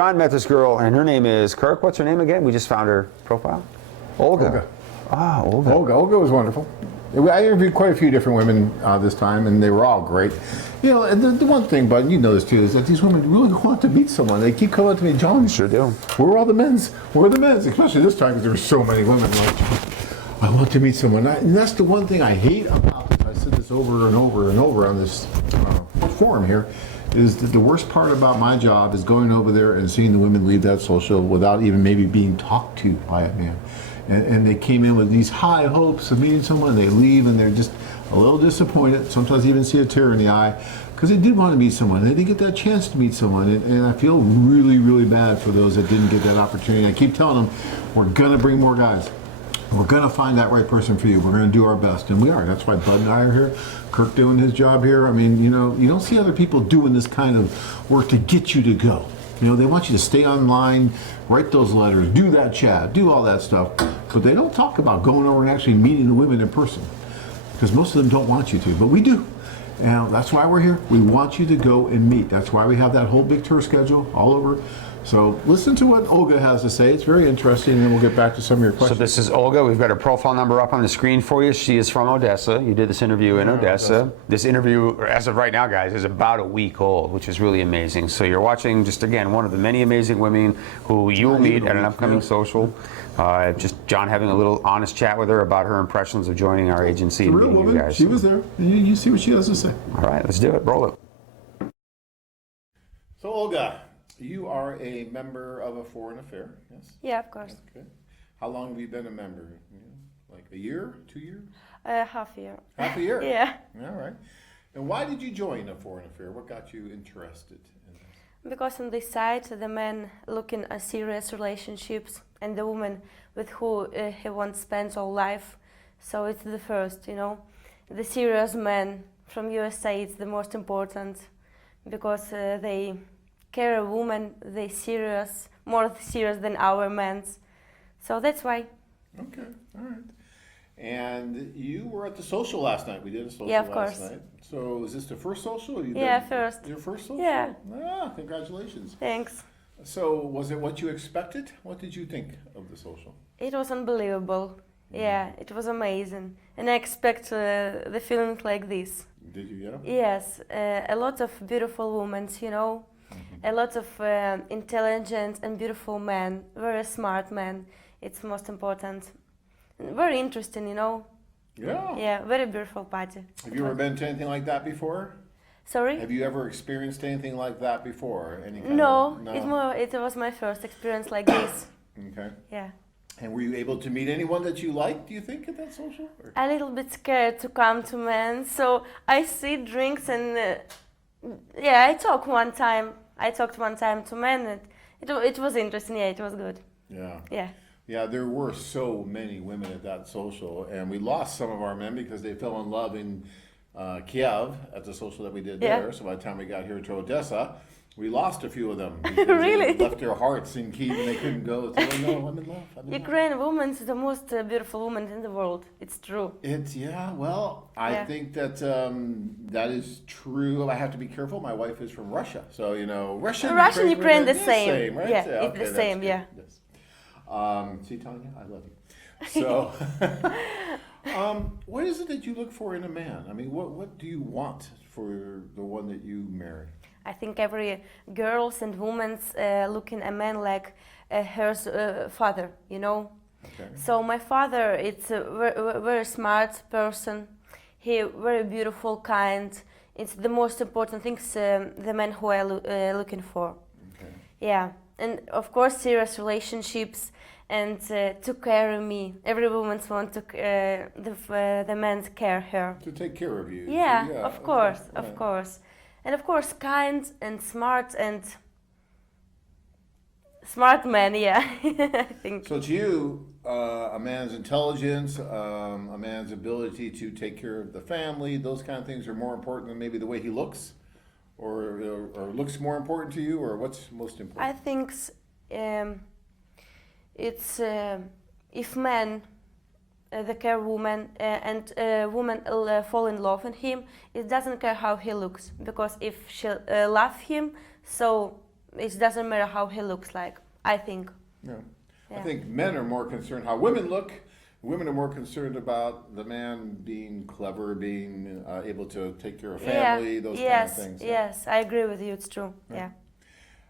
John met this girl, and her name is Kirk. What's her name again? We just found her profile. Olga. Ah, Olga. Olga was wonderful. I interviewed quite a few different women this time, and they were all great. You know, and the one thing, Bud, you know this too, is that these women really want to meet someone. They keep coming up to me, John. Sure do. Where are all the men's? Where are the men's? Especially this time, because there were so many women. Like, I want to meet someone. And that's the one thing I hate about this. I said this over and over and over on this forum here, is that the worst part about my job is going over there and seeing the women leave that social without even maybe being talked to by a man. And they came in with these high hopes of meeting someone, they leave and they're just a little disappointed, sometimes even see a tear in the eye, because they did want to meet someone. They didn't get that chance to meet someone, and I feel really, really bad for those that didn't get that opportunity. I keep telling them, we're going to bring more guys. We're going to find that right person for you. We're going to do our best, and we are. That's why Bud and I are here, Kirk doing his job here. I mean, you know, you don't see other people doing this kind of work to get you to go. You know, they want you to stay online, write those letters, do that chat, do all that stuff, but they don't talk about going over and actually meeting the women in person, because most of them don't want you to, but we do. And that's why we're here. We want you to go and meet. That's why we have that whole big tour schedule all over. So listen to what Olga has to say. It's very interesting, and then we'll get back to some of your questions. So this is Olga. We've got her profile number up on the screen for you. She is from Odessa. You did this interview in Odessa. This interview, as of right now, guys, is about a week old, which is really amazing. So you're watching, just again, one of the many amazing women who you'll meet at an upcoming social. Just John having a little honest chat with her about her impressions of joining our agency. It's a real woman. You guys. She was there. You see what she has to say. All right, let's do it. Roll it. So Olga, you are a member of a foreign affair, yes? Yeah, of course. Okay. How long have you been a member? Like a year, 2 years? Half a year. Half a year? Yeah. All right. And why did you join a foreign affair? What got you interested in this? Because on this side, the men looking at serious relationships, and the woman with who he wants to spend all life. So it's the first, you know. The serious men from USA, it's the most important, because they care a woman, they serious, more serious than our men. So that's why. Okay, all right. And you were at the social last night. We did a social of last course. night. So is this the first social? Or First. Your first social? Yeah. Ah, congratulations. Thanks. So was it what you expected? What did you think of the social? It was unbelievable. Yeah, it was amazing. And I expect the feeling like this. Did you, yeah? Yes, a lot of beautiful women, you know. A lot of intelligent and beautiful men, very smart men. It's most important. Very interesting, you know. Yeah. Yeah, very beautiful party. Have you ever been to anything like that before? Sorry? Have you ever experienced anything like that before? Any kind No, of, it was my first experience like this. Okay. Yeah. And were you able to meet anyone that you liked, do you think, at that social? Or? A little bit scared to come to men, so I see drinks and yeah, I talked one time to men, and it was interesting. Yeah, it was good. Yeah. Yeah. Yeah, there were so many women at that social, and we lost some of our men because they fell in love in Kiev at the social that we did there. So by the time we got here to Odessa, we lost a few of them. Really? They left their hearts in Kiev and they couldn't go. So, no, I'm in love. Ukrainian woman is the most beautiful woman in the world. It's true. I think that that is true. I have to be careful. My wife is from Russia, so you know, Russia and Ukraine, the same. Right? Yeah, Okay, it's the same. Yeah. Yes. See, Tanya, I love you. So, what is it that you look for in a man? I mean, what do you want for the one that you marry? I think every girls and women's looking a man like her father, you know. Okay. So my father, it's a very smart person. He very beautiful, kind. It's the most important things the men who are looking for. Okay. Yeah, and of course serious relationships and to carry me. Every woman wants to the men care her. To take care of you. Yeah, So, of course, okay. of course. And of course, kind and smart man, yeah, I think. So to you, a man's intelligence, a man's ability to take care of the family, those kind of things are more important than maybe the way he looks? Or looks more important to you, or what's most important? I think it's if men the care woman and woman fall in love with him, it doesn't care how he looks, because if she love him, so it doesn't matter how he looks like, I think. Yeah. I Yeah. think men are more concerned how women look. Women are more concerned about the man being clever, being able to take care of family, those yes, kind of things. Yes, I agree with you, it's true. Right.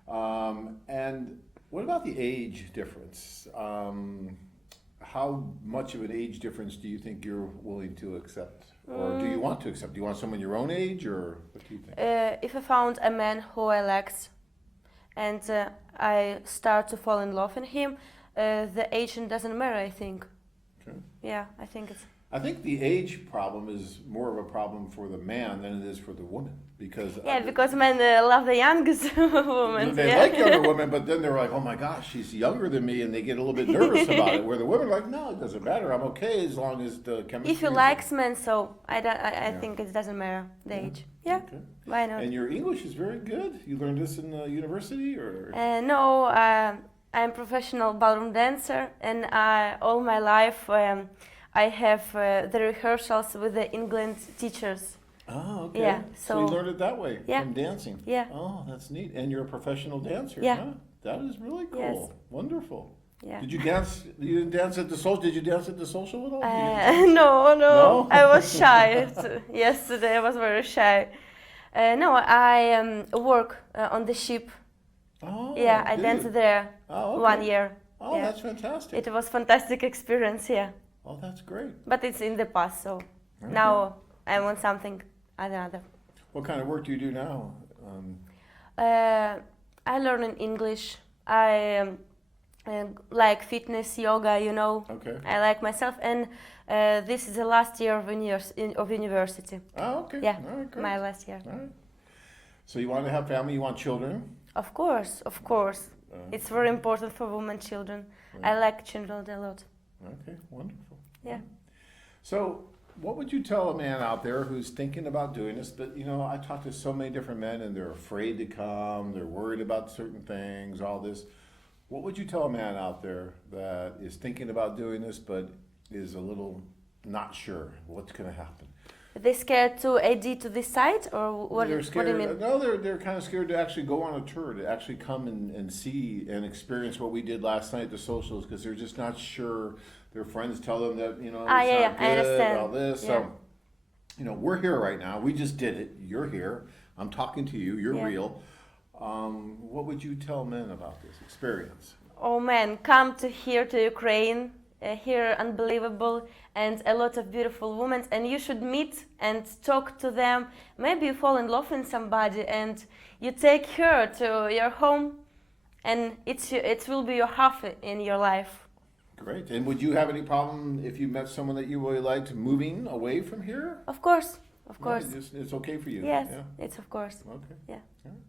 Yeah. And what about the age difference? How much of an age difference do you think you're willing to accept? Or do you want to accept? Do you want someone your own age, or what do you think? If I found a man who I liked and I start to fall in love in him, the age doesn't matter, I think. Okay. Yeah, I think it's... I think the age problem is more of a problem for the man than it is for the woman, because Yeah, because men love the youngest women. they yeah. like younger women, but then they're like, oh my gosh, she's younger than me, and they get a little bit nervous about it. Where the women are like, no, it doesn't matter. I'm okay as long as the chemistry. If you is like men, so I Yeah. think it doesn't matter the Yeah. age. Yeah, Okay. why not? And your English is very good. You learned this in university, or? No, I'm professional ballroom dancer, and all my life I have the rehearsals with the England teachers. Oh, okay. Yeah, so you so- learned it that way, Yeah. from dancing. Yeah. Oh, that's neat. And you're a professional dancer. Yeah. Huh? That is really cool. Yes. Wonderful. Yeah. Did you dance? You didn't dance at the social? Did you dance at the social at all? You didn't dance? No, No? I was shy. Yesterday I was very shy. No, I work on the ship. Oh, Yeah, I did danced you? there Oh, okay. 1 year. Oh, Yeah. that's fantastic. It was fantastic experience, yeah. Oh, that's great. But it's in the past, so Okay. now I want something another. What kind of work do you do now? I learn in English. I like fitness, yoga, you know. Okay. I like myself, and this is the last year of university. Oh, okay. Yeah, All right, great. my last year. All right. So you want to have family? You want children? Of course, of course. It's very important for women, children. I like children a lot. Okay, wonderful. Yeah. So, what would you tell a man out there who's thinking about doing this? But you know, I talk to so many different men, and they're afraid to come. They're worried about certain things. All this. What would you tell a man out there that is thinking about doing this, but is a little not sure what's going to happen? Are they scared to AD to this site, or what? They're What scared. do you mean? No, they're kind of scared to actually go on a tour, to actually come and see and experience what we did last night at the socials, because they're just not sure. Their friends tell them that, you know, it's yeah, not I good, understand. all this. Yeah. So, you know, we're here right now. We just did it. You're here. I'm talking to you. You're Yeah. real. What would you tell men about this experience? Oh man, come to here to Ukraine. Here, unbelievable, and a lot of beautiful women, and you should meet and talk to them. Maybe you fall in love with somebody, and you take her to your home, and it will be your half in your life. Great. And would you have any problem if you met someone that you really liked moving away from here? Of course, of No, course. it's okay for you. Yes, Yeah. it's of course. Okay. Yeah. All right.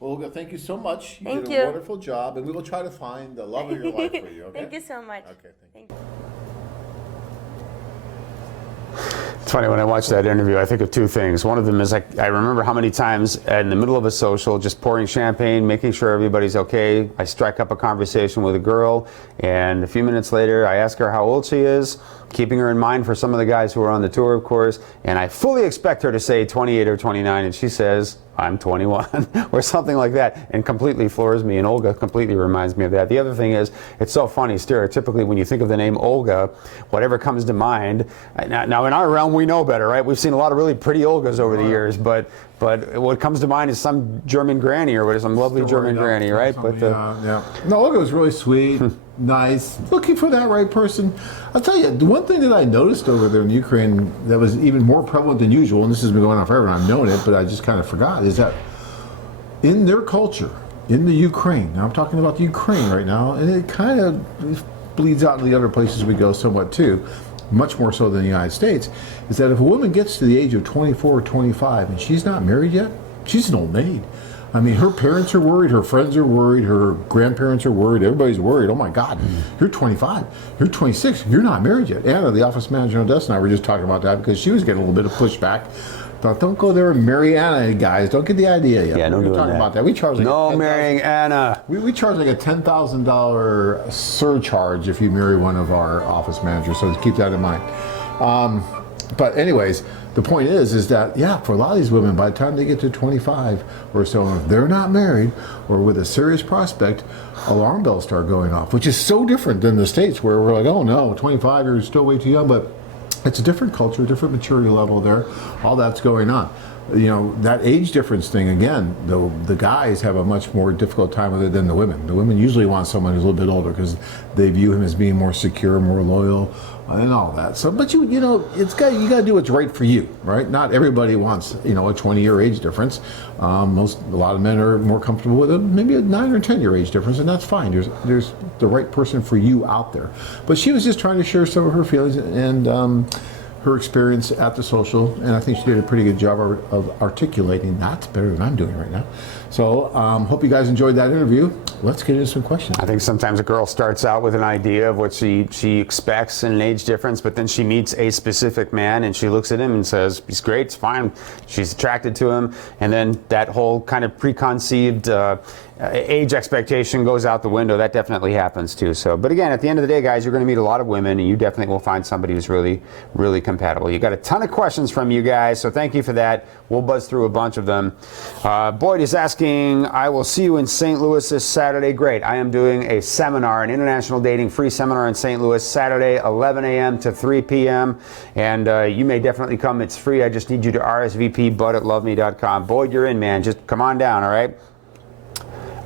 Well, Olga, thank you so much. You Thank did a you. wonderful job, and we will try to find the love of your life for you. Okay. Thank you so much. Okay. Thank you. Thank you. It's funny, when I watch that interview, I think of two things. One of them is I remember how many times in the middle of a social, just pouring champagne, making sure everybody's okay. I strike up a conversation with a girl, and a few minutes later, I ask her how old she is, keeping her in mind for some of the guys who are on the tour, of course, and I fully expect her to say 28 or 29, and she says, I'm 21, or something like that, and completely floors me, and Olga completely reminds me of that. The other thing is, it's so funny, stereotypically, when you think of the name Olga, whatever comes to mind, now in our realm, we know better, right? We've seen a lot of really pretty Olgas over the years, but what comes to mind is some German granny, or some lovely German granny, right? But yeah. No, Olga was really sweet, nice, looking for that right person. I'll tell you, the one thing that I noticed over there in Ukraine that was even more prevalent than usual, and this has been going on forever, and I've known it, but I just kind of forgot, is that in their culture, in the Ukraine, now I'm talking about the Ukraine right now, and it kind of bleeds out into the other places we go somewhat too, much more so than the United States, is that if a woman gets to the age of 24 or 25 and she's not married yet, she's an old maid. I mean, her parents are worried, her friends are worried, her grandparents are worried, everybody's worried. Oh my God, you're 25, you're 26, you're not married yet. Anna, the office manager in Odessa, and I were just talking about that because she was getting a little bit of pushback. Thought, don't go there and marry Anna, guys. Don't get the idea yet. Yeah, no We're doing talking that. about that. We charge like no $10,000 marrying Anna. We charge like a $10,000 surcharge if you marry one of our office managers, so keep that in mind. But anyways, the point is that, yeah, for a lot of these women, by the time they get to 25 or so, if they're not married or with a serious prospect, alarm bells start going off, which is so different than the States where we're like, oh no, 25, you're still way too young. But it's a different culture, different maturity level there. All that's going on. You know, that age difference thing, again, the guys have a much more difficult time with it than the women. The women usually want someone who's a little bit older because they view him as being more secure, more loyal, and all that. So, but you know, you got to do what's right for you, right? Not everybody wants, you know, a 20-year age difference. A lot of men are more comfortable with maybe a 9 or 10-year age difference, and that's fine. There's the right person for you out there. But she was just trying to share some of her feelings and her experience at the social, and I think she did a pretty good job of articulating that better than I'm doing right now. So hope you guys enjoyed that interview. Let's get into some questions. I think sometimes a girl starts out with an idea of what she expects in an age difference, but then she meets a specific man and she looks at him and says, he's great, it's fine. She's attracted to him, and then that whole kind of preconceived age expectation goes out the window. That definitely happens too. So, but again, at the end of the day, guys, you're going to meet a lot of women, and you definitely will find somebody who's really, really compatible. You got a ton of questions from you guys, so thank you for that. We'll buzz through a bunch of them. Boyd is asking, I will see you in St. Louis this Saturday. Great. I am doing a seminar, an international dating free seminar in St. Louis, Saturday, 11 a.m. to 3 p.m. And you may definitely come. It's free. I just need you to RSVP, bud@loveme.com. Boyd, you're in, man. Just come on down, all right?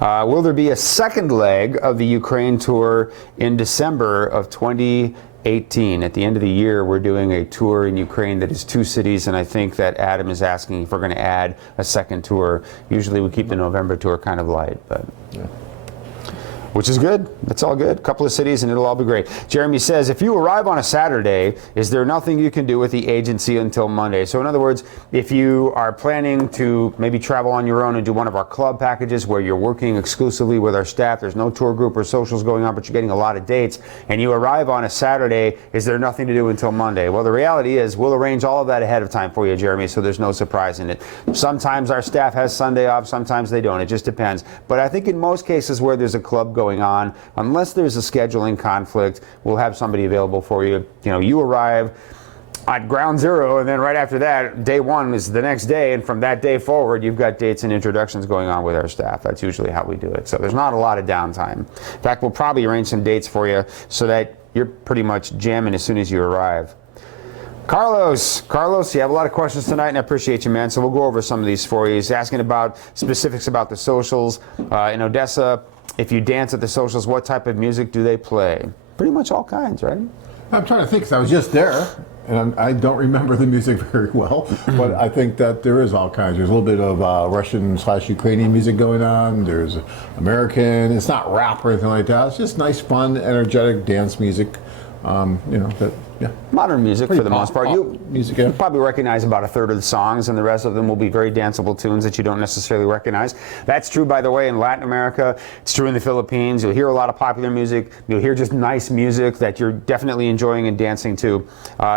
Will there be a second leg of the Ukraine tour in December of 2018? At the end of the year, we're doing a tour in Ukraine that is 2 cities, and I think that Adam is asking if we're going to add a second tour. Usually we keep the November tour kind of light, but yeah. Which is good. That's all good. A couple of cities and it'll all be great. Jeremy says, if you arrive on a Saturday, is there nothing you can do with the agency until Monday? So in other words, if you are planning to maybe travel on your own and do one of our club packages where you're working exclusively with our staff, there's no tour group or socials going on, but you're getting a lot of dates, and you arrive on a Saturday, is there nothing to do until Monday? Well, the reality is we'll arrange all of that ahead of time for you, Jeremy, so there's no surprise in it. Sometimes our staff has Sunday off, sometimes they don't. It just depends. But I think in most cases where there's a club going on, unless there's a scheduling conflict, we'll have somebody available for you. You know, you arrive at ground zero, and then right after that, day one is the next day, and from that day forward, you've got dates and introductions going on with our staff. That's usually how we do it. So there's not a lot of downtime. In fact, we'll probably arrange some dates for you so that you're pretty much jamming as soon as you arrive. Carlos, you have a lot of questions tonight, and I appreciate you, man. So we'll go over some of these for you. He's asking about specifics about the socials in Odessa. If you dance at the socials, what type of music do they play? Pretty much all kinds, right? I'm trying to think, because I was just there, and I don't remember the music very well, but I think that there is all kinds. There's a little bit of Russian/Ukrainian music going on. There's American. It's not rap or anything like that. It's just nice, fun, energetic dance music. You know, that, yeah. Modern music Pretty for the most part. You probably recognize about a third of the songs, and the rest of them will be very danceable tunes that you don't necessarily recognize. That's true, by the way, in Latin America. It's true in the Philippines. You'll hear a lot of popular music. You'll hear just nice music that you're definitely enjoying and dancing to.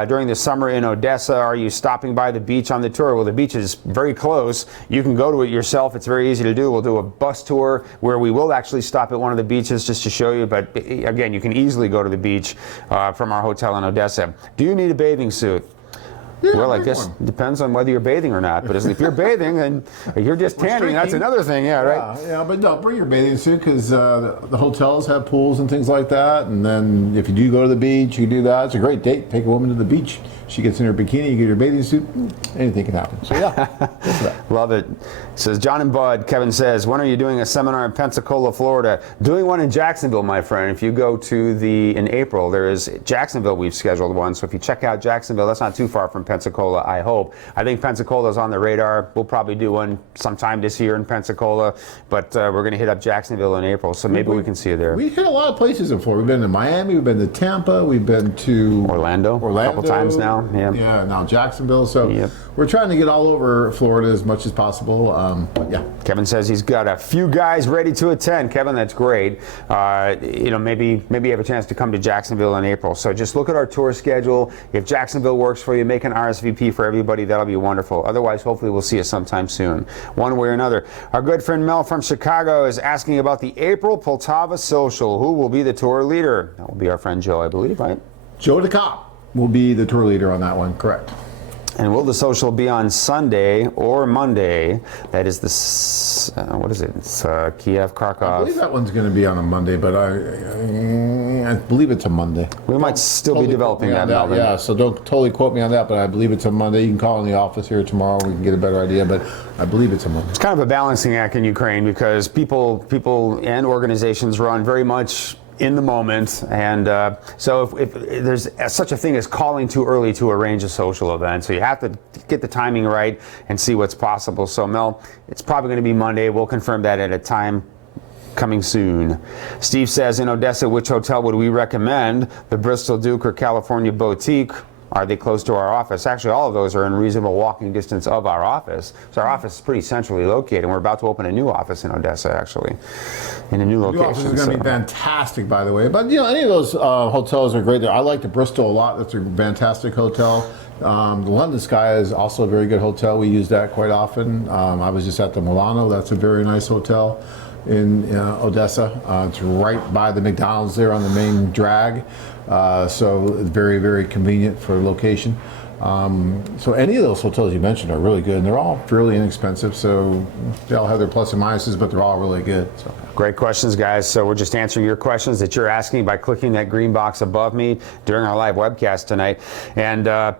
During the summer in Odessa, are you stopping by the beach on the tour? Well, the beach is very close. You can go to it yourself. It's very easy to do. We'll do a bus tour where we will actually stop at one of the beaches just to show you. But again, you can easily go to the beach from our hotel in Odessa. Do you need a bathing suit? Yeah, well, I guess it depends on whether you're bathing or not. But if you're bathing and you're just tanning, that's another thing, yeah, right? Yeah, but no, bring your bathing suit, because the hotels have pools and things like that. And then if you do go to the beach, you do that. It's a great date. Take a woman to the beach. She gets in her bikini, you get her bathing suit, anything can happen. So yeah, love it. Says John and Bud. Kevin says, when are you doing a seminar in Pensacola, Florida? Doing one in Jacksonville, my friend. If you go to in April, there is Jacksonville. We've scheduled one. So if you check out Jacksonville, that's not too far from Pensacola, I hope. I think Pensacola's on the radar. We'll probably do one sometime this year in Pensacola, but we're going to hit up Jacksonville in April. So maybe we can see you there. We hit a lot of places in Florida. We've been to Miami. We've been to Tampa. We've been to Orlando a couple times now. Yeah, now Jacksonville. So we're trying to get all over Florida as much as possible. But yeah. Kevin says he's got a few guys ready to attend. Kevin, that's great. You know, maybe you have a chance to come to Jacksonville in April. So just look at our tour schedule. If Jacksonville works for you, make an RSVP for everybody. That'll be wonderful. Otherwise, hopefully we'll see you sometime soon, one way or another. Our good friend Mel from Chicago is asking about the April Poltava Social. Who will be the tour leader? That will be our friend Joe, I believe, right? Joe the Cop. will be the tour leader on that one, correct. And will the social be on Sunday or Monday? That is what is it? It's Kiev, Krakow. I believe that one's going to be on a Monday, but I believe it's a Monday. We might still be developing that, Melvin. Yeah, so don't totally quote me on that, but I believe it's a Monday. You can call in the office here tomorrow. We can get a better idea, but I believe it's a Monday. It's kind of a balancing act in Ukraine because people and organizations run very much in the moment, and so if there's such a thing as calling too early to arrange a social event, so you have to get the timing right and see what's possible. So Mel, it's probably going to be Monday. We'll confirm that at a time coming soon. Steve says, in Odessa, which hotel would we recommend? The Bristol Duke or California Boutique? Are they close to our office? Actually, all of those are in reasonable walking distance of our office. So our office is pretty centrally located. We're about to open a new office in Odessa, actually, in a new location. The office is going to be fantastic, by the way. But you know, any of those hotels are great there. I like the Bristol a lot. That's a fantastic hotel. The London Sky is also a very good hotel. We use that quite often. I was just at the Milano. That's a very nice hotel in Odessa. It's right by the McDonald's there on the main drag. So it's very, very convenient for location. So any of those hotels you mentioned are really good, and they're all fairly inexpensive. So they all have their plus and minuses, but they're all really good. So. Great questions, guys. So we're just answering your questions that you're asking by clicking that green box above me during our live webcast tonight. And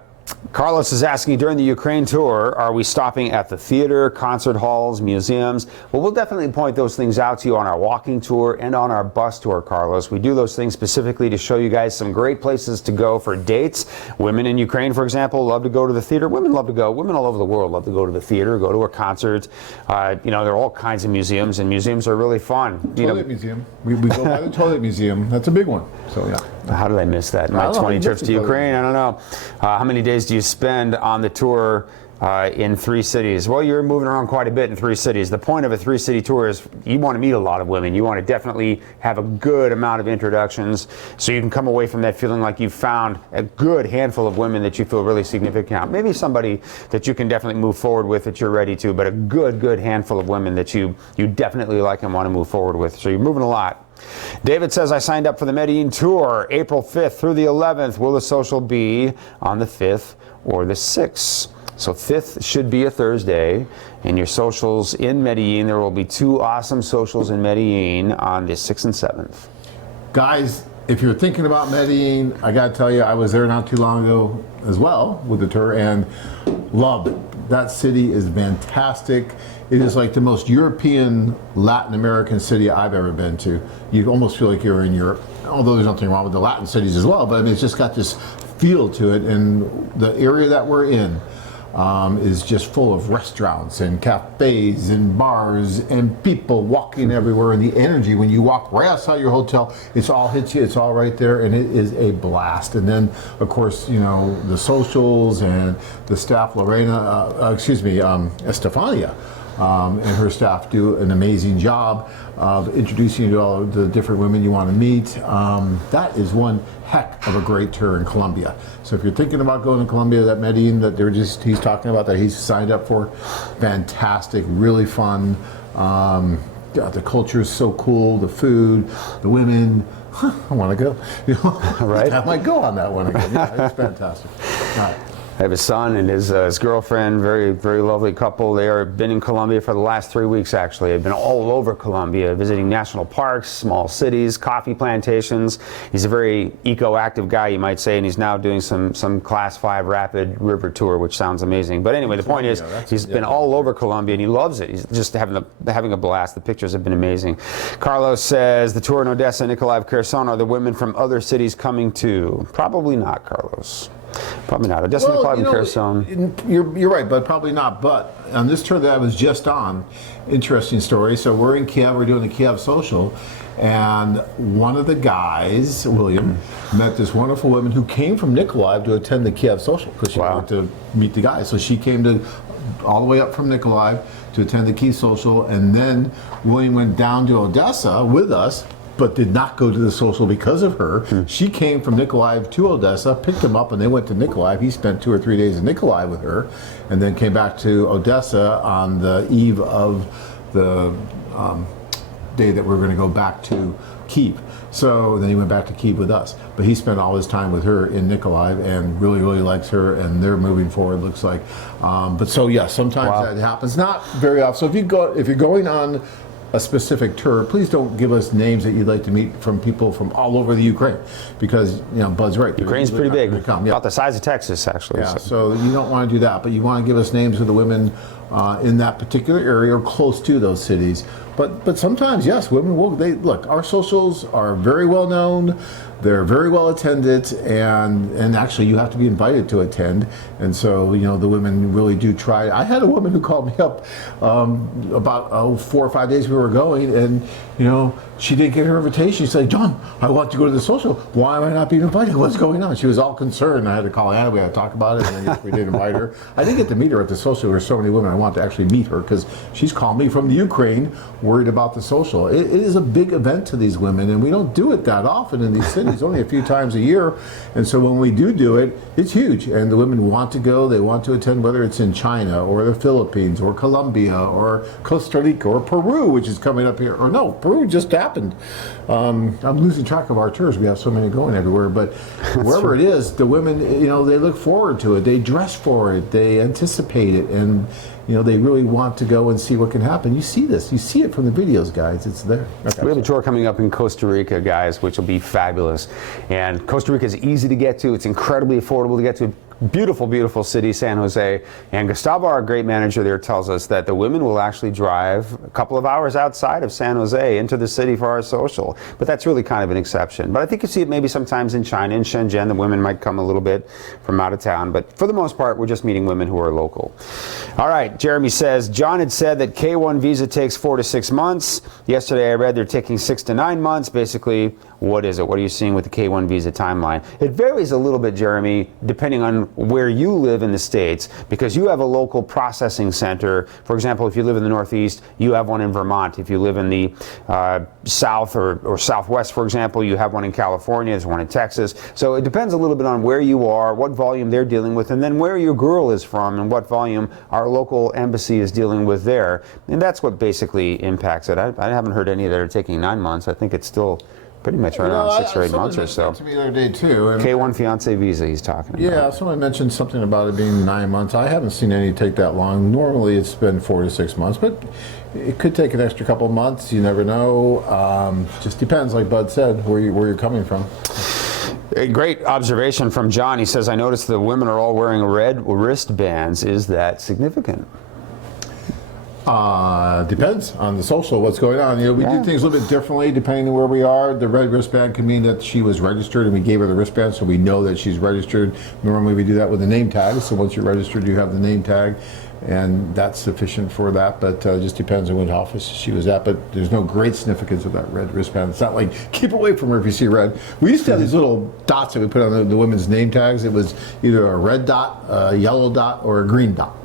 Carlos is asking, during the Ukraine tour, are we stopping at the theater, concert halls, museums? Well, we'll definitely point those things out to you on our walking tour and on our bus tour, Carlos. We do those things specifically to show you guys some great places to go for dates. Women in Ukraine, for example, love to go to the theater. Women love to go. Women all over the world love to go to the theater, go to a concert. You know, there are all kinds of museums, and museums are really fun. Toilet museum. We go by the toilet museum. That's a big one. So, yeah. How did I miss that? My 20 trips to Ukraine? I don't know. How many days do you spend on the tour in 3 cities? Well, you're moving around quite a bit in 3 cities. The point of a 3-city tour is you want to meet a lot of women. You want to definitely have a good amount of introductions so you can come away from that feeling like you've found a good handful of women that you feel really significant. Maybe somebody that you can definitely move forward with that you're ready to, but a good handful of women that you definitely like and want to move forward with. So you're moving a lot. David says, I signed up for the Medellin tour, April 5th through the 11th. Will the social be on the 5th or the 6th? So 5th should be a Thursday. And your socials in Medellin, there will be 2 awesome socials in Medellin on the 6th and 7th. Guys, if you're thinking about Medellin, I got to tell you, I was there not too long ago as well with the tour and loved it. That city is fantastic. It is like the most European, Latin American city I've ever been to. You almost feel like you're in Europe, although there's nothing wrong with the Latin cities as well, but I mean, it's just got this feel to it, and the area that we're in is just full of restaurants and cafes and bars and people walking everywhere, and the energy when you walk right outside your hotel, it's all hits you, it's all right there, and it is a blast. And then of course, you know, the socials and the staff, Estefania and her staff do an amazing job of introducing you to all of the different women you want to meet. That is one heck of a great tour in Colombia. So if you're thinking about going to Colombia, that Medellin that he's talking about, that he's signed up for, fantastic, really fun. The culture is so cool, the food, the women. I want to go. You know, right? I might go on that one again. Yeah, it's fantastic. All right. I have a son and his girlfriend, very lovely couple. They have been in Colombia for the last 3 weeks, actually. They've been all over Colombia, visiting national parks, small cities, coffee plantations. He's a very eco-active guy, you might say, and he's now doing some Class 5 rapid river tour, which sounds amazing. But anyway, the point is, he's been all over Colombia, and he loves it. He's just having a blast. The pictures have been amazing. Carlos says, the tour in Odessa, Nikolaev, Kherson, are the women from other cities coming too? Probably not, Carlos. Probably not. Odessa, Nikolaev, and Kherson. You're right, but probably not. But on this tour that I was just on, interesting story. So we're in Kiev. We're doing the Kiev social, and one of the guys, William, met this wonderful woman who came from Nikolaev to attend the Kiev social because she wanted to meet the guy. So she came all the way up from Nikolaev to attend the Kiev social, and then William went down to Odessa with us, but did not go to the social because of her. She came from Nikolaev to Odessa, picked him up, and they went to Nikolaev. He spent 2 or 3 days in Nikolaev with her, and then came back to Odessa on the eve of the day that we're going to go back to Kyiv. So then he went back to Kyiv with us. But he spent all his time with her in Nikolaev and really, really likes her, and they're moving forward, looks like. But so, yeah, sometimes that happens. Not very often. So if you're going on a specific tour, please don't give us names that you'd like to meet from people from all over the Ukraine, because Bud's right. Ukraine's pretty big, come. Yeah. about the size of Texas, actually. Yeah, so you don't want to do that, but you want to give us names of the women in that particular area or close to those cities. But sometimes, yes, women will. Look, our socials are very well known. They're very well attended, and actually you have to be invited to attend. And so, the women really do try. I had a woman who called me up about 4 or 5 days we were going, and she didn't get her invitation. She said, "John, I want to go to the social. Why am I not being invited? What's going on?" She was all concerned. I had to call Anna. We had to talk about it, and then yes, we did invite her. I didn't get to meet her at the social. There were so many women I want to actually meet her, because she's called me from the Ukraine, worried about the social. It is a big event to these women, and we don't do it that often in these cities, only a few times a year. And so when we do it, it's huge. And the women want to go, they want to attend, whether it's in China or the Philippines or Colombia or Costa Rica or Peru, which is coming up here. Or no, Peru just happened. I'm losing track of our tours. We have so many going everywhere. But wherever it is, the women, they look forward to it. They dress for it. They anticipate it. And they really want to go and see what can happen. You see this. You see it from the videos, guys. It's there. Okay. We have a tour coming up in Costa Rica, guys, which will be fabulous. And Costa Rica is easy to get to. It's incredibly affordable to get to. Beautiful, beautiful city, San Jose. And Gustavo, our great manager there, tells us that the women will actually drive a couple of hours outside of San Jose into the city for our social. But that's really kind of an exception. But I think you see it maybe sometimes in China, in Shenzhen, the women might come a little bit from out of town. But for the most part, we're just meeting women who are local. All right, Jeremy says, John had said that K1 visa takes 4 to 6 months. Yesterday I read they're taking 6 to 9 months. Basically, what is it? What are you seeing with the K1 visa timeline? It varies a little bit, Jeremy, depending on where you live in the States, because you have a local processing center. For example, if you live in the Northeast, you have one in Vermont. If you live in the South or Southwest, for example, you have one in California, there's one in Texas. So it depends a little bit on where you are, what volume they're dealing with, and then where your girl is from and what volume our local embassy is dealing with there. And that's what basically impacts it. I haven't heard any that are taking 9 months. I think it's still pretty much right around 6 or 8 months or so. To me the other day too. And K1 fiance visa he's talking about. Yeah, someone mentioned something about it being 9 months. I haven't seen any take that long. Normally it's been 4 to 6 months, but it could take an extra couple of months. You never know. Just depends, like Bud said, where you're coming from. A great observation from John. He says, I noticed the women are all wearing red wristbands. Is that significant? Depends on the social, what's going on. We do things a little bit differently depending on where we are. The red wristband can mean that she was registered and we gave her the wristband, so we know that she's registered. Normally we do that with a name tag, so once you're registered you have the name tag, and that's sufficient for that. But it just depends on what office she was at. But there's no great significance of that red wristband. It's not like keep away from her if you see red. We used to have these little dots that we put on the women's name tags. It was either a red dot, a yellow dot, or a green dot.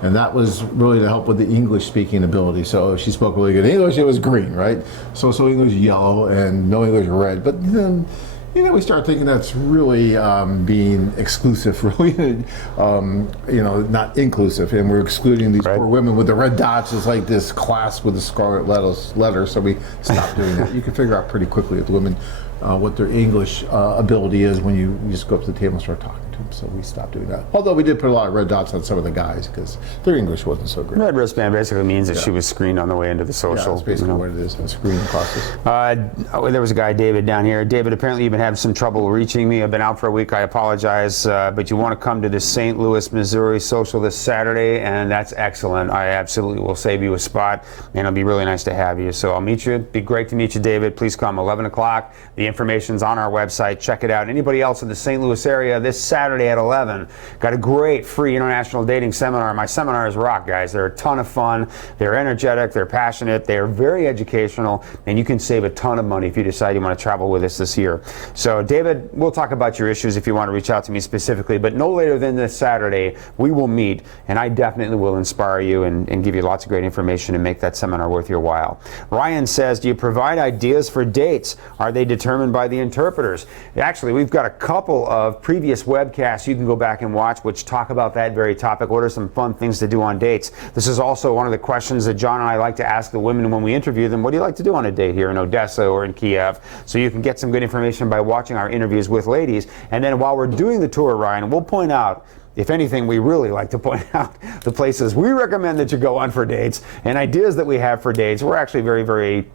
And that was really to help with the English speaking ability. So if she spoke really good English, it was green, right? So English yellow and no English red. But then, we start thinking that's really being exclusive, really, not inclusive. And we're excluding these poor women with the red dots. It's like this class with the scarlet letter. So we stopped doing that. You can figure out pretty quickly with women what their English ability is when you just go up to the table and start talking to them. So we stopped doing that. Although we did put a lot of red dots on some of the guys because their English wasn't so great. Red wristband basically means that she was screened on the way into the social. Yeah, that's basically what it is, a screening process. There was a guy, David, down here. David, apparently you've been having some trouble reaching me. I've been out for a week. I apologize. But you want to come to the St. Louis, Missouri social this Saturday, and that's excellent. I absolutely will save you a spot, and it'll be really nice to have you. So I'll meet you. It'd be great to meet you, David. Please come 11 o'clock. The information's on our website. Check it out. Anybody else in the St. Louis area this Saturday at 11, got a great free international dating seminar. My seminars rock, guys. They're a ton of fun. They're energetic. They're passionate. They are very educational, and you can save a ton of money if you decide you want to travel with us this year. So, David, we'll talk about your issues if you want to reach out to me specifically, but no later than this Saturday, we will meet, and I definitely will inspire you and give you lots of great information and make that seminar worth your while. Ryan says, do you provide ideas for dates? Are they determined by the interpreters? Actually, we've got a couple of previous web webcasts you can go back and watch, which talk about that very topic. What are some fun things to do on dates? This is also one of the questions that John and I like to ask the women when we interview them. What do you like to do on a date here in Odessa or in Kiev? So you can get some good information by watching our interviews with ladies. And then while we're doing the tour, Ryan, we'll point out, if anything, we really like to point out the places we recommend that you go on for dates and ideas that we have for dates. We're actually very,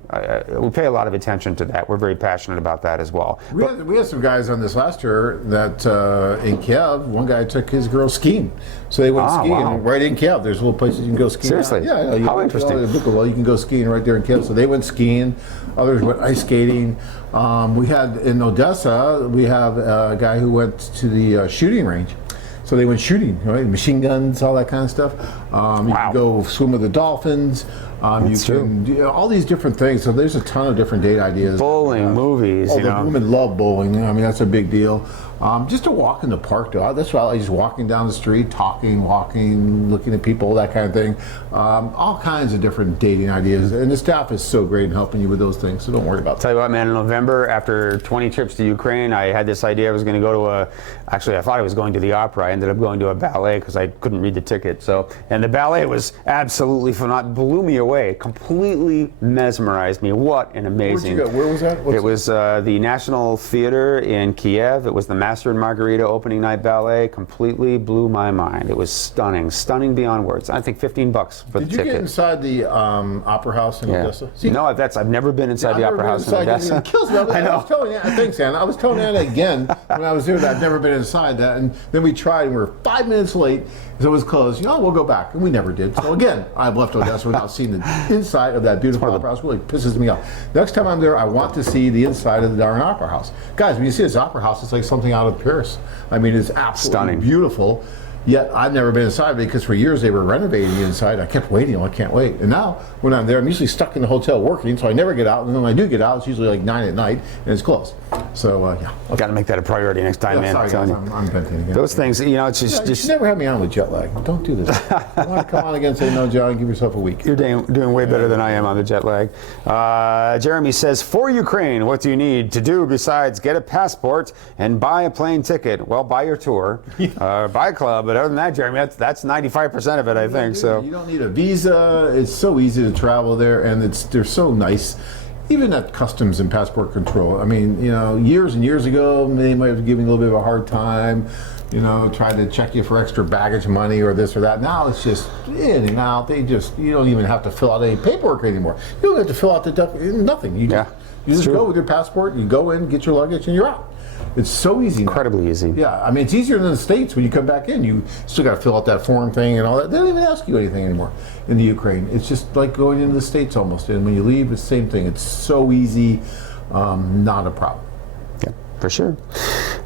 we pay a lot of attention to that. We're very passionate about that as well. We had some guys on this last tour that in Kiev, one guy took his girl skiing. So they went skiing right in Kiev. There's little places you can go skiing. Seriously? Yeah. How interesting. Well, you can go skiing right there in Kiev. So they went skiing. Others went ice skating. We had in Odessa, we have a guy who went to the shooting range. So they went shooting, right? Machine guns, all that kind of stuff. You can go swim with the dolphins. You can do all these different things. So there's a ton of different date ideas. Bowling, movies, the women love bowling. I mean, that's a big deal. Just to walk in the park, though. That's why I like just walking down the street, talking, walking, looking at people, that kind of thing. All kinds of different dating ideas. And the staff is so great in helping you with those things, so don't worry about that. Tell you what, man, in November, after 20 trips to Ukraine, I had this idea I was going to go to actually I thought I was going to the opera. I ended up going to a ballet because I couldn't read the ticket. And the ballet was absolutely phenomenal, blew me away, completely mesmerized me. What an amazing. Where'd you go? Where was that? It was the National Theater in Kiev. It was the Master and Margarita opening night ballet. Completely blew my mind. It was stunning beyond words. I think $15 for the ticket. Did you get inside the opera house in Odessa? See, no, I've never been inside the opera house in Odessa. It kills me. I know. I was telling you, thanks, Anna. I was telling Anna again when I was there that I've never been inside that, and then we tried, and we were 5 minutes late, so it was closed. We'll go back, and we never did. So again, I've left Odessa without seeing the inside of that beautiful opera house. Really pisses me off. Next time I'm there, I want to see the inside of the darn opera house. Guys, when you see this opera house, it's like something out of Paris. I mean, it's absolutely stunning, beautiful. Yet I've never been inside because for years they were renovating the inside. I kept waiting. I can't wait. And now when I'm there, I'm usually stuck in the hotel working, so I never get out. And then when I do get out, it's usually like 9 at night, and it's closed. So yeah, got to make that a priority next time, man. Sorry, guys, I'm venting again. Those things, it's you just never have me on with jet lag. Don't do this. You want to come on again and say no, John? Give yourself a week. You're doing way better than I am on the jet lag. Jeremy says, for Ukraine, what do you need to do besides get a passport and buy a plane ticket? Well, buy your tour, buy a club. But other than that, Jeremy, that's 95% of it, I think. So you don't need a visa. It's so easy to travel there, and they're so nice. Even at customs and passport control. I mean, years and years ago, they might have given you a little bit of a hard time. Tried to check you for extra baggage money or this or that. Now it's just in and out. You don't even have to fill out any paperwork anymore. You don't have to fill out nothing. You just go with your passport. You go in, get your luggage, and you're out. It's so easy now. Incredibly easy. Yeah, I mean, it's easier than the States. When you come back in, you still got to fill out that form thing and all that. They don't even ask you anything anymore in the Ukraine. It's just like going into the States almost. And when you leave, it's the same thing. It's so easy, not a problem. Yeah, for sure.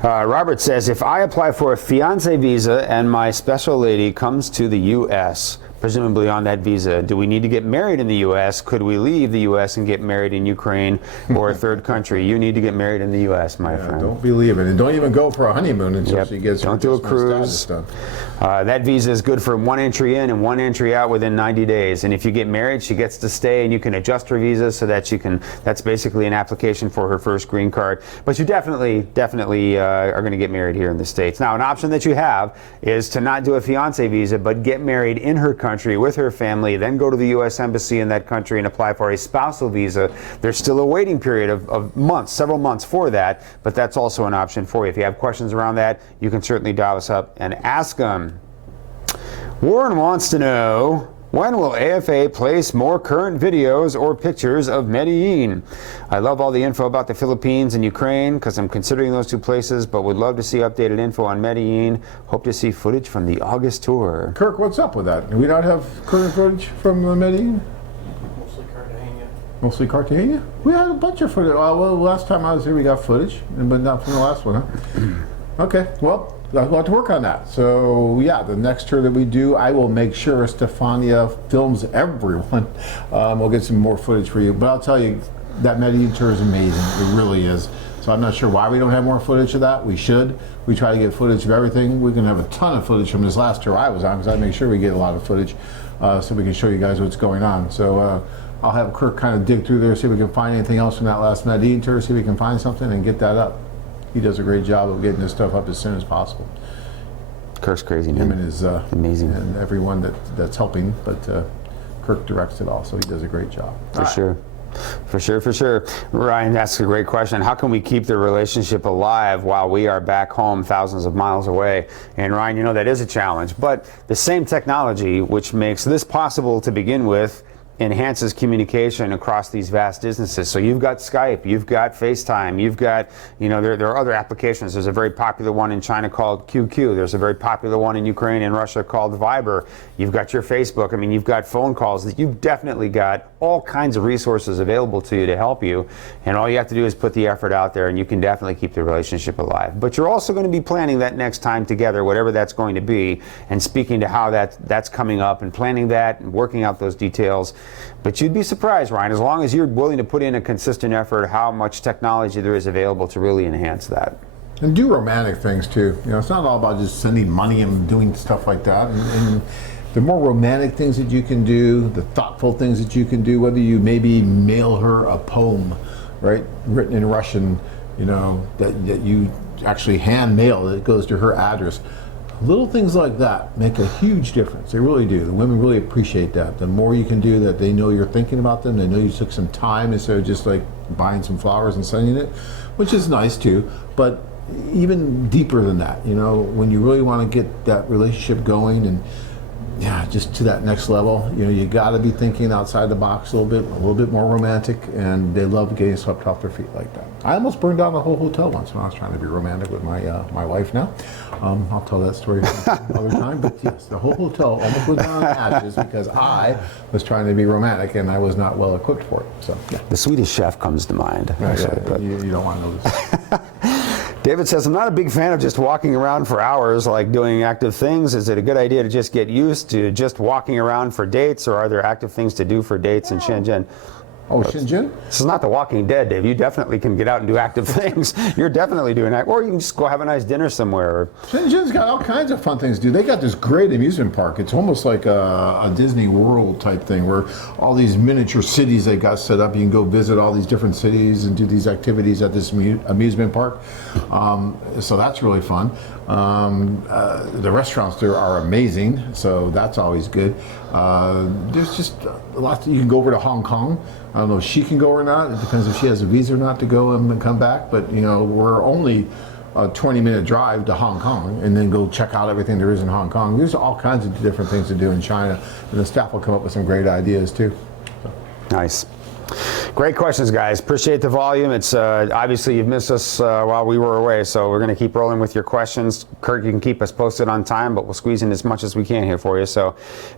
Robert says, if I apply for a fiancé visa and my special lady comes to the U.S., presumably on that visa, do we need to get married in the U.S.? Could we leave the U.S. and get married in Ukraine or a third country? You need to get married in the U.S., my friend. Don't believe it. And don't even go for a honeymoon until she gets Don't do a cruise. Done. That visa is good for one entry in and one entry out within 90 days. And if you get married, she gets to stay, and you can adjust her visa so that that's basically an application for her first green card. But you definitely are going to get married here in the States. Now, an option that you have is to not do a fiancé visa, but get married in her country with her family, then go to the U.S. Embassy in that country and apply for a spousal visa. There's still a waiting period of months, several months for that, but that's also an option for you. If you have questions around that, you can certainly dial us up and ask them. Warren wants to know, when will AFA place more current videos or pictures of Medellin? I love all the info about the Philippines and Ukraine because I'm considering those two places, but would love to see updated info on Medellin. Hope to see footage from the August tour. Kirk, what's up with that? Do we not have current footage from Medellin? Mostly Cartagena. Mostly Cartagena? We had a bunch of footage. Well, last time I was here, we got footage, but not from the last one, huh? Okay, well, we'll have to work on that. So yeah, the next tour that we do, I will make sure Stefania films everyone. We'll get some more footage for you. But I'll tell you, that Medellin tour is amazing. It really is. So I'm not sure why we don't have more footage of that. We should. We try to get footage of everything. We're going to have a ton of footage from this last tour I was on, because I make sure we get a lot of footage so we can show you guys what's going on. So I'll have Kirk kind of dig through there, see if we can find anything else from that last Medellin tour, see if we can find something and get that up. he does a great job of getting this stuff up as soon as possible. Kirk's crazy, man. Him and his Amazing. and everyone that's helping, but Kirk directs it all, so he does a great job. For sure. For sure, for sure. Ryan, that's a great question. How can we keep the relationship alive while we are back home thousands of miles away? And Ryan, you know that is a challenge, but the same technology which makes this possible to begin with enhances communication across these vast distances. So you've got Skype, you've got FaceTime, you've got, you know, there are other applications. There's a very popular one in China called QQ. There's a very popular one in Ukraine and Russia called Viber. You've got your Facebook. I mean, you've got phone calls. You've definitely got all kinds of resources available to you to help you. And all you have to do is put the effort out there, and you can definitely keep the relationship alive. But you're also going to be planning that next time together, whatever that's going to be, and speaking to how that's coming up and planning that and working out those details. But you'd be surprised, Ryan, as long as you're willing to put in a consistent effort, how much technology there is available to really enhance that. And do romantic things too. You know, it's not all about just sending money and doing stuff like that. And the more romantic things that you can do, the thoughtful things that you can do, whether you maybe mail her a poem, right, written in Russian, you know, that you actually hand mail, that goes to her address. Little things like that make a huge difference. They really do. The women really appreciate that. The more you can do that, they know you're thinking about them. They know you took some time instead of just like buying some flowers and sending it, which is nice too. But even deeper than that, you know, when you really want to get that relationship going and yeah, just to that next level, you know, you got to be thinking outside the box a little bit more romantic, and they love getting swept off their feet like that. I almost burned down the whole hotel once when I was trying to be romantic with my wife now. I'll tell that story another time, but yes, the whole hotel almost went down in ashes because I was trying to be romantic and I was not well equipped for it. So yeah. The Swedish Chef comes to mind. You don't want to know this. David says, I'm not a big fan of just walking around for hours like doing active things. Is it a good idea to just get used to just walking around for dates, or are there active things to do for dates in Shenzhen? Oh, Shenzhen? This is not The Walking Dead, Dave. You definitely can get out and do active things. You're definitely doing that. Or you can just go have a nice dinner somewhere. Shenzhen's got all kinds of fun things to do. They got this great amusement park. It's almost like a Disney World type thing where all these miniature cities they got set up. You can go visit all these different cities and do these activities at this amusement park. So that's really fun. The restaurants there are amazing, so that's always good. There's just lots. You can go over to Hong Kong. I don't know if she can go or not. It depends if she has a visa or not to go and come back. But you know, we're only a 20-minute drive to Hong Kong, and then go check out everything there is in Hong Kong. There's all kinds of different things to do in China, and the staff will come up with some great ideas too. So. Nice. Great questions, guys. Appreciate the volume. It's obviously you've missed us while we were away, so we're going to keep rolling with your questions. Kurt, you can keep us posted on time, but we'll squeeze in as much as we can here for you. So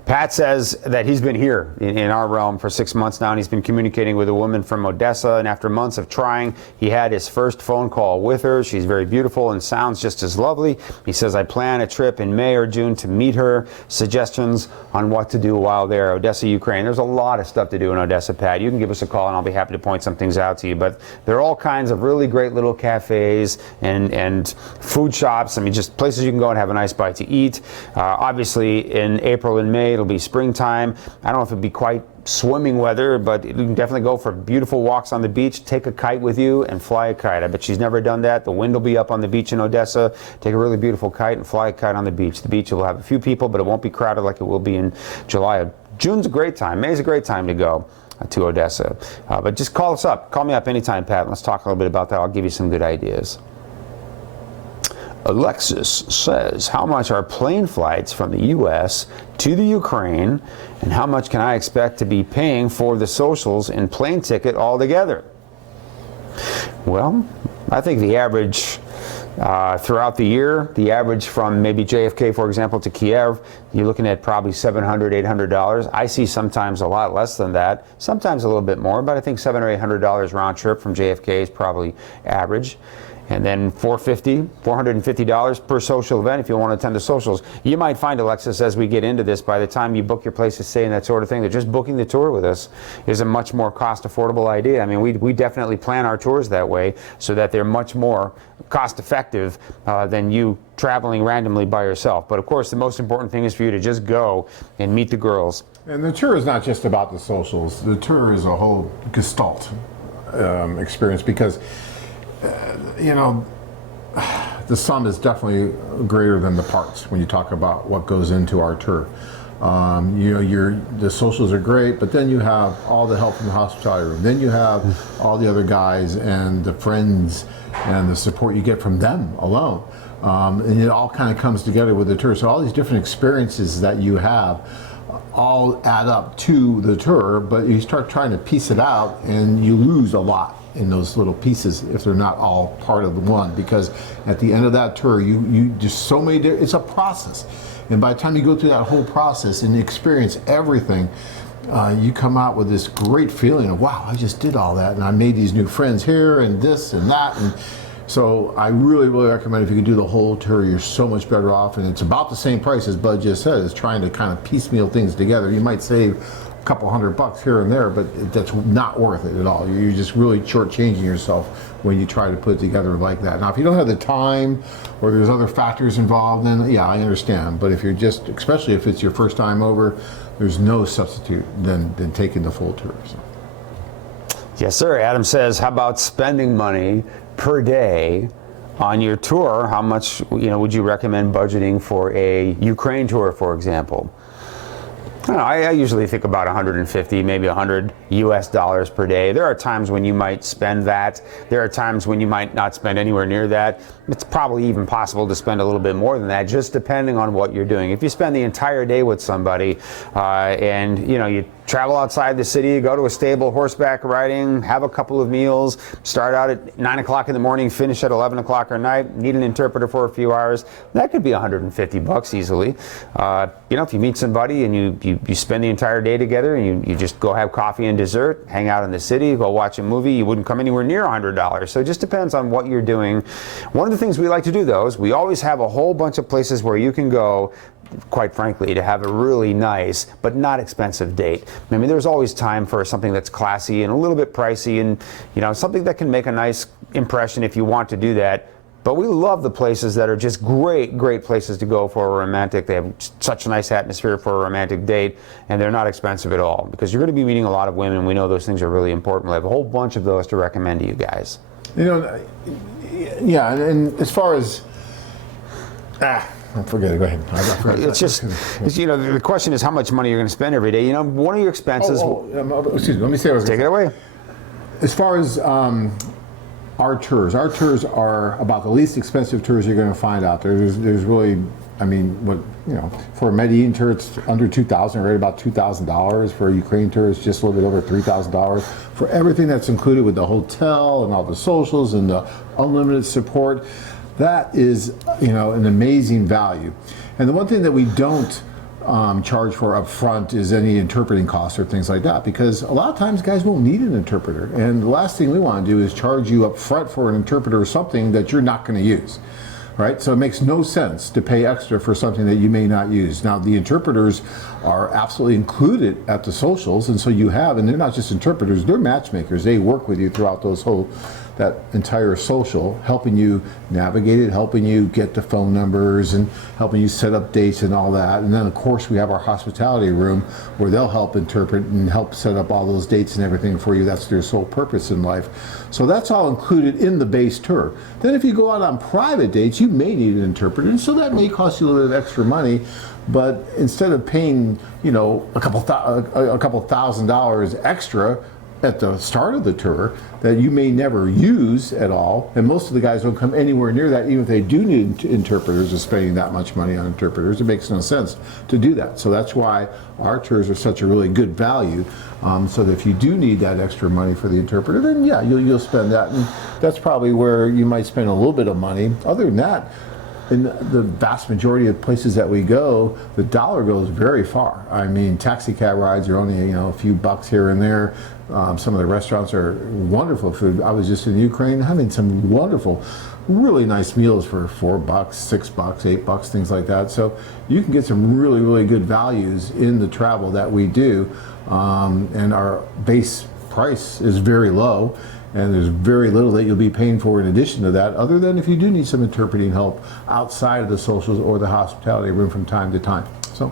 Pat says that he's been here in our realm for 6 months now, and he's been communicating with a woman from Odessa, and after months of trying, he had his first phone call with her. She's very beautiful and sounds just as lovely. He says, I plan a trip in May or June to meet her. Suggestions on what to do while there. Odessa, Ukraine. There's a lot of stuff to do in Odessa, Pat. You can give us a call, and I'll be happy to point some things out to you. But there are all kinds of really great little cafes and food shops. I mean, just places you can go and have a nice bite to eat. Obviously, in April and May, it'll be springtime. I don't know if it'll be quite swimming weather, but you can definitely go for beautiful walks on the beach. Take a kite with you and fly a kite. I bet she's never done that. The wind will be up on the beach in Odessa. Take a really beautiful kite and fly a kite on the beach. The beach will have a few people, but it won't be crowded like it will be in July. June's a great time. May's a great time to go to Odessa. But just call us up. Call me up anytime, Pat. Let's talk a little bit about that. I'll give you some good ideas. Alexis says, how much are plane flights from the U.S. to the Ukraine, and how much can I expect to be paying for the socials and plane ticket altogether? Well, I think the average throughout the year, the average from maybe JFK, for example, to Kiev, you're looking at probably $700, $800. I see sometimes a lot less than that, sometimes a little bit more, but I think $700 or $800 round trip from JFK is probably average. And then $450 per social event if you want to attend the socials. You might find, Alexis, as we get into this, by the time you book your place to stay and that sort of thing, that just booking the tour with us is a much more cost-affordable idea. I mean, we definitely plan our tours that way so that they're much more cost-effective than you traveling randomly by yourself. But, of course, the most important thing is for you to just go and meet the girls. And the tour is not just about the socials. The tour is a whole gestalt experience because you know, the sum is definitely greater than the parts when you talk about what goes into our tour. You know, the socials are great, but then you have all the help from the hospitality room. Then you have all the other guys and the friends and the support you get from them alone. And it all kind of comes together with the tour. So all these different experiences that you have all add up to the tour, but you start trying to piece it out and you lose a lot in those little pieces if they're not all part of the one, because at the end of that tour you just so many it's a process, and by the time you go through that whole process and experience everything, you come out with this great feeling of, wow, I just did all that and I made these new friends here and this and that. And so I really recommend if you can do the whole tour, you're so much better off, and it's about the same price as Bud just said. It's trying to kind of piecemeal things together. You might save a couple $100 here and there, but that's not worth it at all. You're just really shortchanging yourself when you try to put it together like that. Now, if you don't have the time or there's other factors involved, then yeah, I understand. But if you're just, especially if it's your first time over, there's no substitute than taking the full tour. So. Yes, sir. Adam says, how about spending money per day on your tour? How much, would you recommend budgeting for a Ukraine tour, for example? I don't know, I usually think about 150, maybe 100 US dollars per day. There are times when you might spend that. There are times when you might not spend anywhere near that. It's probably even possible to spend a little bit more than that, just depending on what you're doing. If you spend the entire day with somebody and you travel outside the city, go to a stable horseback riding, have a couple of meals, start out at 9 o'clock in the morning, finish at 11 o'clock at night, need an interpreter for a few hours, that could be $150 easily. If you meet somebody and you spend the entire day together and you just go have coffee and dessert, hang out in the city, go watch a movie, you wouldn't come anywhere near $100. So it just depends on what you're doing. One of the things we like to do, though, is we always have a whole bunch of places where you can go, quite frankly, to have a really nice but not expensive date. I mean, there's always time for something that's classy and a little bit pricey, and something that can make a nice impression if you want to do that. But we love the places that are just great places to go for a romantic. They have such a nice atmosphere for a romantic date, and they're not expensive at all, because you're going to be meeting a lot of women. We know those things are really important. We have a whole bunch of those to recommend to you guys. Yeah, and as far as forget it. Go ahead. It's just, the question is how much money you're going to spend every day. One of your expenses. Excuse me. Let me say. Take it away. As far as our tours are about the least expensive tours you're going to find out there. There's really, for a Medellin tour, it's under $2,000, right about $2,000. For a Ukraine tour, it's just a little bit over $3,000. For everything that's included with the hotel and all the socials and the unlimited support, that is, an amazing value. And the one thing that we don't charge for up front is any interpreting costs or things like that, because a lot of times guys won't need an interpreter, and the last thing we want to do is charge you up front for an interpreter or something that you're not going to use. Right? So it makes no sense to pay extra for something that you may not use. Now, the interpreters are absolutely included at the socials, and so and they're not just interpreters, they're matchmakers. They work with you throughout that entire social, helping you navigate it, helping you get the phone numbers and helping you set up dates and all that. And then of course we have our hospitality room where they'll help interpret and help set up all those dates and everything for you. That's their sole purpose in life. So that's all included in the base tour. Then if you go out on private dates, you may need an interpreter, and so that may cost you a little bit of extra money. But instead of paying, a couple $1,000s extra at the start of the tour that you may never use at all, and most of the guys don't come anywhere near that, even if they do need interpreters, or spending that much money on interpreters, it makes no sense to do that. So that's why our tours are such a really good value, so that if you do need that extra money for the interpreter, then yeah, you'll spend that, and that's probably where you might spend a little bit of money. Other than that, in the vast majority of places that we go, the dollar goes very far. I mean, taxi cab rides are only a few bucks here and there. Some of the restaurants are wonderful food. I was just in Ukraine having some wonderful, really nice meals for $4, $6, $8, things like that. So you can get some really good values in the travel that we do, and our base price is very low. And there's very little that you'll be paying for in addition to that, other than if you do need some interpreting help outside of the socials or the hospitality room from time to time. So,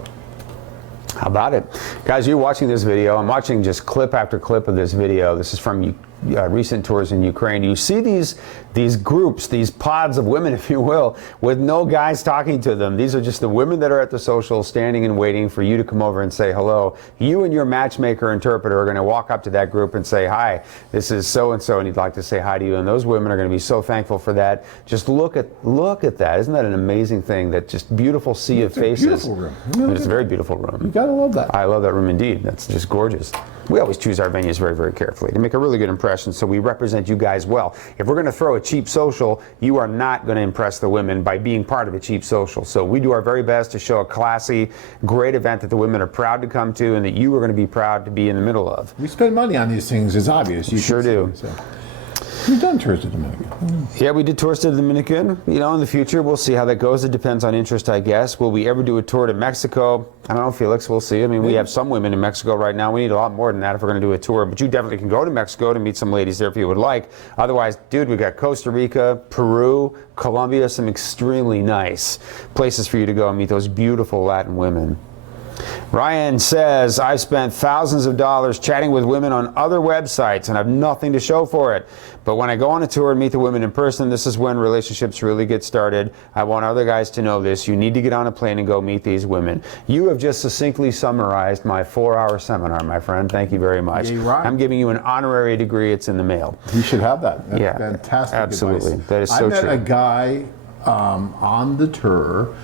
how about it? Guys, you're watching this video. I'm watching just clip after clip of this video. This is from recent tours in Ukraine, you see these groups, these pods of women, if you will, with no guys talking to them. These are just the women that are at the social, standing and waiting for you to come over and say hello. You and your matchmaker interpreter are going to walk up to that group and say, hi, this is so-and-so, and he'd like to say hi to you. And those women are going to be so thankful for that. Just look at that. Isn't that an amazing thing? That just beautiful sea of faces. It's a beautiful room. It's a very beautiful room. You gotta love that. I love that room indeed. That's just gorgeous. We always choose our venues very, very carefully to make a really good impression, so we represent you guys well. If we're going to throw a cheap social, you are not going to impress the women by being part of a cheap social. So we do our very best to show a classy, great event that the women are proud to come to and that you are going to be proud to be in the middle of. We spend money on these things, it's obvious. You Sure do. So. We've done tours to Dominican. Yeah, we did tours to the Dominican. You know, in the future, we'll see how that goes. It depends on interest, I guess. Will we ever do a tour to Mexico? I don't know, Felix. We'll see. I mean, we have some women in Mexico right now. We need a lot more than that if we're going to do a tour. But you definitely can go to Mexico to meet some ladies there if you would like. Otherwise, dude, we got Costa Rica, Peru, Colombia, some extremely nice places for you to go and meet those beautiful Latin women. Ryan says, I've spent thousands of dollars chatting with women on other websites and have nothing to show for it. But when I go on a tour and meet the women in person, this is when relationships really get started. I want other guys to know this. You need to get on a plane and go meet these women. You have just succinctly summarized my 4-hour seminar, my friend. Thank you very much. Yeah, right. I'm giving you an honorary degree. It's in the mail. You should have that. That's Yeah, fantastic absolutely. advice. That is so I met true. a guy on the tour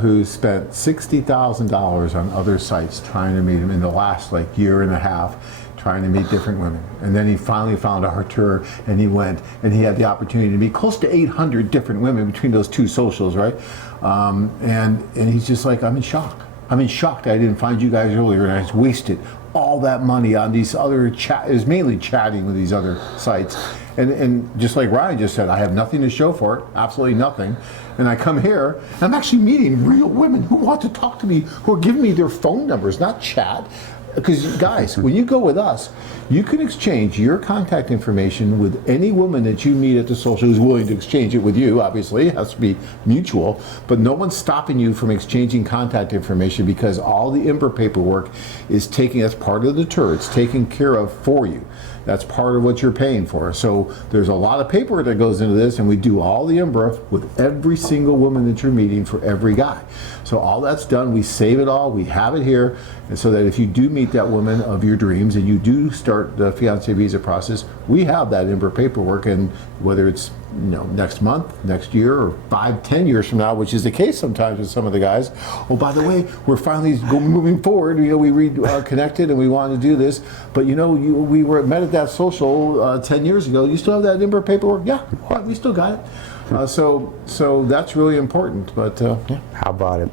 who spent $60,000 on other sites trying to meet him in the last year and a half, trying to meet different women. And then he finally found our tour and he went and he had the opportunity to meet close to 800 different women between those two socials, right? And he's just like, I'm in shock. I'm in shock that I didn't find you guys earlier and I just wasted all that money on these other it was mainly chatting with these other sites. And just like Ryan just said, I have nothing to show for it, absolutely nothing. And I come here, and I'm actually meeting real women who want to talk to me, who are giving me their phone numbers, not chat. Because guys, when you go with us, you can exchange your contact information with any woman that you meet at the social who's willing to exchange it with you. Obviously, it has to be mutual, but no one's stopping you from exchanging contact information because all the IMBR paperwork is taken as part of the tour. It's taken care of for you. That's part of what you're paying for. So there's a lot of paperwork that goes into this, and we do all the IMBR with every single woman that you're meeting for every guy. So all that's done, we save it all, we have it here, and so that if you do meet that woman of your dreams and you do start the fiancé visa process, we have that IMBR paperwork, and whether it's next month, next year, or 5-10 years from now, which is the case sometimes with some of the guys. Oh, by the way, we're finally moving forward. We reconnected and we wanted to do this, but we were met at that social 10 years ago. You still have that IMBR paperwork? Yeah, we still got it. So that's really important. But yeah. How about it?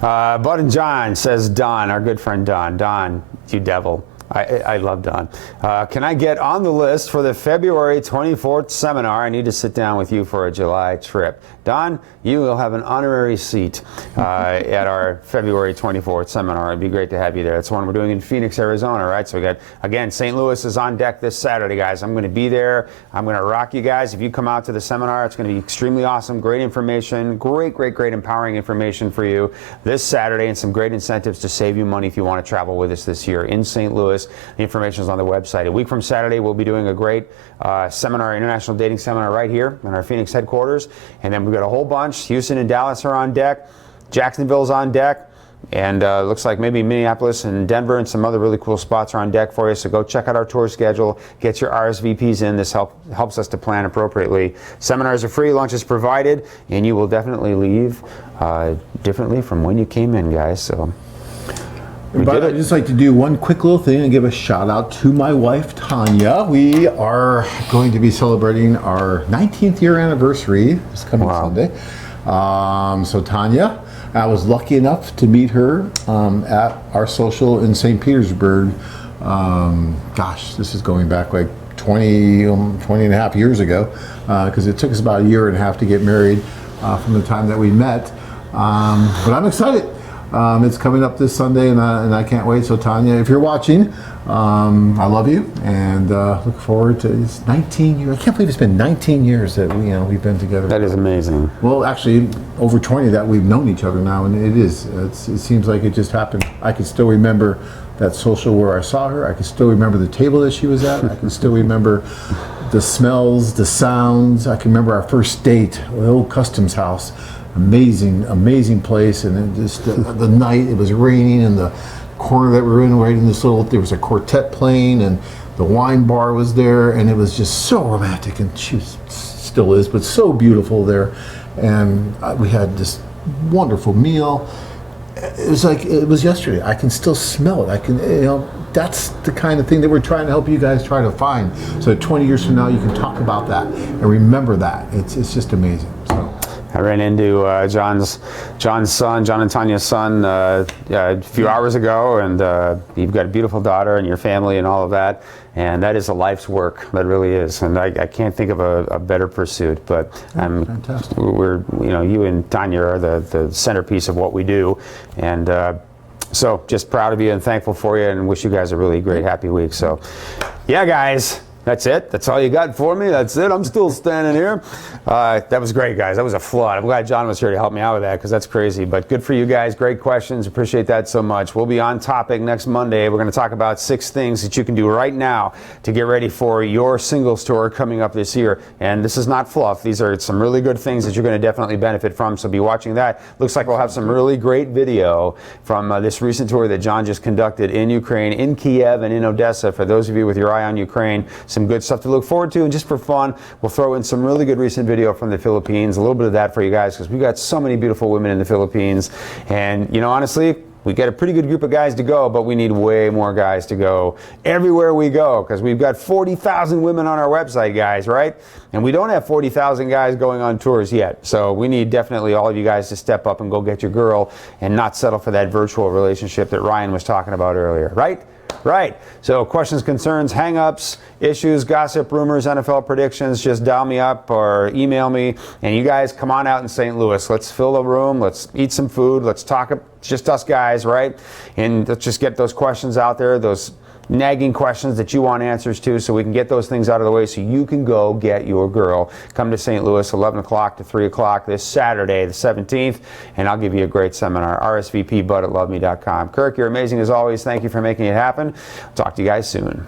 Bud and John, says Don, our good friend Don. Don, you devil. I love Don. Can I get on the list for the February 24th seminar? I need to sit down with you for a July trip. Don, you will have an honorary seat at our February 24th seminar. It'd be great to have you there. It's one we're doing in Phoenix, Arizona, right? So we got, again, St. Louis is on deck this Saturday, guys. I'm going to be there. I'm going to rock you guys. If you come out to the seminar, it's going to be extremely awesome. Great information, great empowering information for you this Saturday, and some great incentives to save you money if you want to travel with us this year in St. Louis. The information is on the website. A week from Saturday, we'll be doing a great seminar, international dating seminar right here in our Phoenix headquarters. And then we've got a whole bunch. Houston and Dallas are on deck. Jacksonville's on deck. And looks like maybe Minneapolis and Denver and some other really cool spots are on deck for you. So go check out our tour schedule. Get your RSVPs in. This helps us to plan appropriately. Seminars are free. Lunch is provided. And you will definitely leave differently from when you came in, guys. So. But I'd just like to do one quick little thing and give a shout out to my wife, Tanya. We are going to be celebrating our 19th year anniversary this coming Sunday. So Tanya, I was lucky enough to meet her at our social in St. Petersburg. Gosh, this is going back 20 and a half years ago, because it took us about a year and a half to get married from the time that we met. But I'm excited. It's coming up this Sunday, and I can't wait. So Tanya, if you're watching, I love you, and look forward to this 19 years. I can't believe it's been 19 years that we've been together. That is amazing. Well, actually, over 20 that we've known each other now, and it seems like it just happened. I can still remember that social where I saw her. I can still remember the table that she was at. I can still remember the smells, the sounds. I can remember our first date, the old customs house. Amazing, amazing place. And then just the night, it was raining, and the corner that we were in, right in this little, there was a quartet playing, and the wine bar was there, and it was just so romantic. And she was, still is, but so beautiful there. And we had this wonderful meal. It was like it was yesterday. I can still smell it. I can, that's the kind of thing that we're trying to help you guys try to find. So 20 years from now, you can talk about that and remember that. It's just amazing. So. I ran into John's son, John and Tanya's son, a few hours ago, and you've got a beautiful daughter and your family and all of that, and that is a life's work. That really is, and I can't think of a better pursuit. But Fantastic. We're, you and Tanya are the centerpiece of what we do, and so just proud of you and thankful for you, and wish you guys a really great, happy week. So, yeah, guys. That's it? That's all you got for me? That's it? I'm still standing here. That was great, guys. That was a flood. I'm glad John was here to help me out with that, because that's crazy. But good for you guys. Great questions. Appreciate that so much. We'll be on topic next Monday. We're going to talk about 6 things that you can do right now to get ready for your singles tour coming up this year. And this is not fluff. These are some really good things that you're going to definitely benefit from. So be watching that. Looks like we'll have some really great video from this recent tour that John just conducted in Ukraine, in Kiev and in Odessa. For those of you with your eye on Ukraine, some good stuff to look forward to. And just for fun, we'll throw in some really good recent video from the Philippines, a little bit of that for you guys, because we've got so many beautiful women in the Philippines. And honestly, we got a pretty good group of guys to go, but we need way more guys to go everywhere we go, because we've got 40,000 women on our website, guys, right? And we don't have 40,000 guys going on tours yet. So we need definitely all of you guys to step up and go get your girl and not settle for that virtual relationship that Ryan was talking about earlier, right? Right. So questions, concerns, hang-ups, issues, gossip, rumors, NFL predictions, just dial me up or email me. And you guys come on out in St. Louis. Let's fill the room. Let's eat some food. Let's talk. It's just us guys, right? And let's just get those questions out there, those nagging questions that you want answers to, so we can get those things out of the way so you can go get your girl. Come to St. Louis, 11 o'clock to 3 o'clock this Saturday, the 17th, and I'll give you a great seminar. RSVP bud@loveme.com. Kirk, you're amazing as always. Thank you for making it happen. Talk to you guys soon.